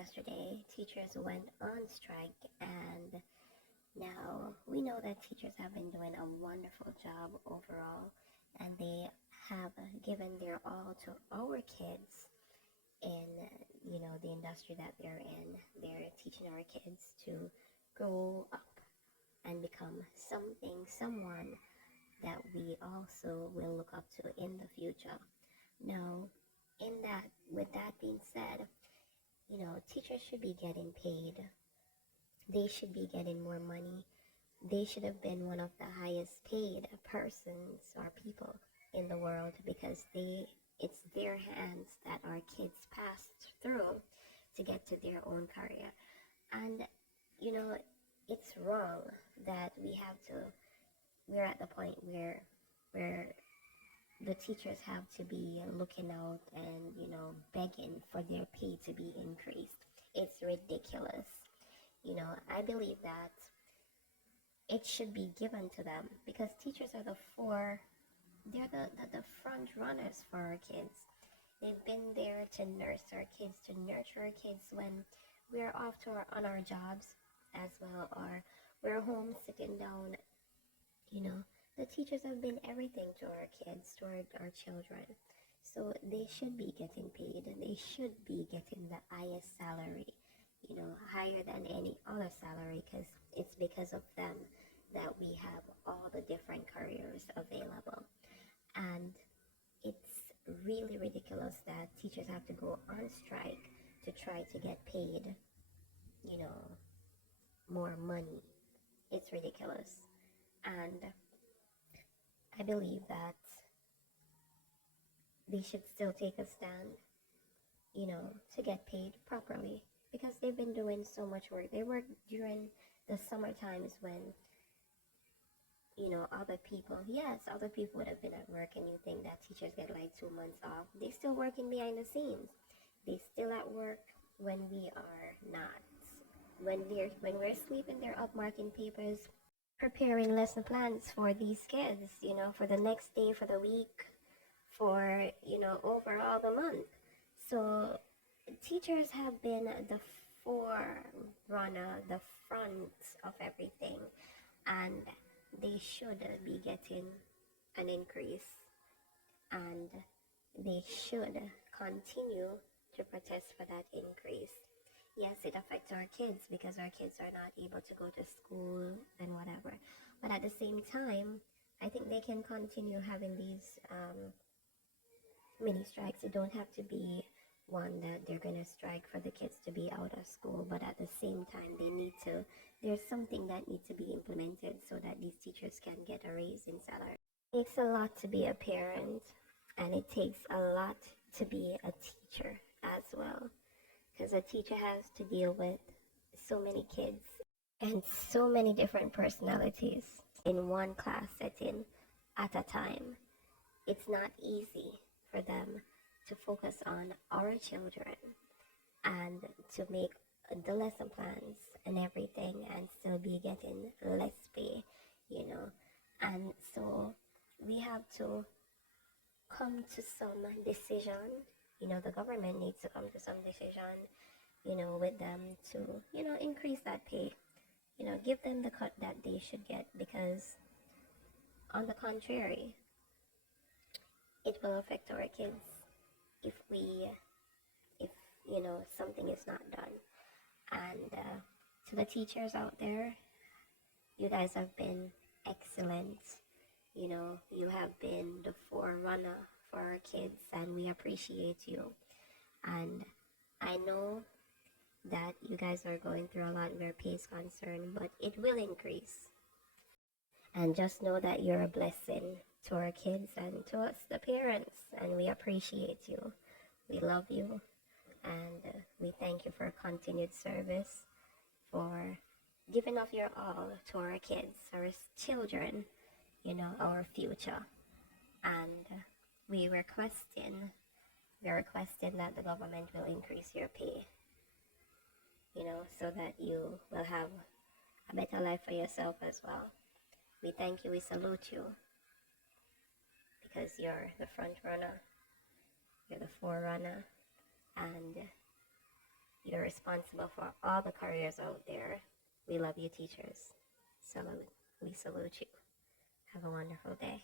yesterday, teachers went on strike, and now we know that teachers have been doing a wonderful job overall, and they have given their all to our kids in, the industry that they're in. They're teaching our kids to grow up and become someone that we also will look up to in the future. Now, with that being said, teachers should be getting paid. They should be getting more money. They should have been one of the highest paid persons or people in the world because it's their hands that our kids passed through to get to their own career. And, it's wrong that we're at the point where the teachers have to be looking out and, begging for their pay to be increased. It's ridiculous. I believe that it should be given to them because teachers are they're the front runners for our kids. They've been there to nurse our kids, to nurture our kids when we're off on our jobs as well, or we're home sitting down. The teachers have been everything to our kids, to our children. So they should be getting paid, and they should be getting the highest salary, higher than any other salary, because of them that we have all the different careers available. And it's really ridiculous that teachers have to go on strike to try to get paid, more money. It's ridiculous. And I believe that they should still take a stand, to get paid properly because they've been doing so much work. They work during the summer times when, other people would have been at work, and you think that teachers get like 2 months off. They still working behind the scenes. They still at work when we are not. When we're sleeping, they're up marking papers, preparing lesson plans for these kids, for the next day, for the week, for, overall the month. So teachers have been the forerunner, the front of everything, and they should be getting an increase, and they should continue to protest for that increase. Yes, it affects our kids because our kids are not able to go to school and whatever. But at the same time, I think they can continue having these mini strikes. It don't have to be one that they're going to strike for the kids to be out of school. But at the same time, there's something that needs to be implemented so that these teachers can get a raise in salary. It takes a lot to be a parent, and it takes a lot to be a teacher as well. Because a teacher has to deal with so many kids and so many different personalities in one class setting at a time. It's not easy for them to focus on our children and to make the lesson plans and everything and still be getting less pay, And so we have to come to some decision. The government needs to come to some decision, with them to, increase that pay, give them the cut that they should get, because on the contrary, it will affect our kids if something is not done. And to the teachers out there, you guys have been excellent. You have been the forerunner for our kids, and we appreciate you. And I know that you guys are going through a lot where pay is concerned, but it will increase. And just know that you're a blessing to our kids and to us, the parents, and we appreciate you. We love you, and we thank you for continued service, for giving of your all to our kids, our children, our future. And we're requesting that the government will increase your pay, so that you will have a better life for yourself as well. We thank you, we salute you, because you're the front runner, you're the forerunner, and You're responsible for all the careers out there. We love you, teachers. Salute. We salute you. Have a wonderful day.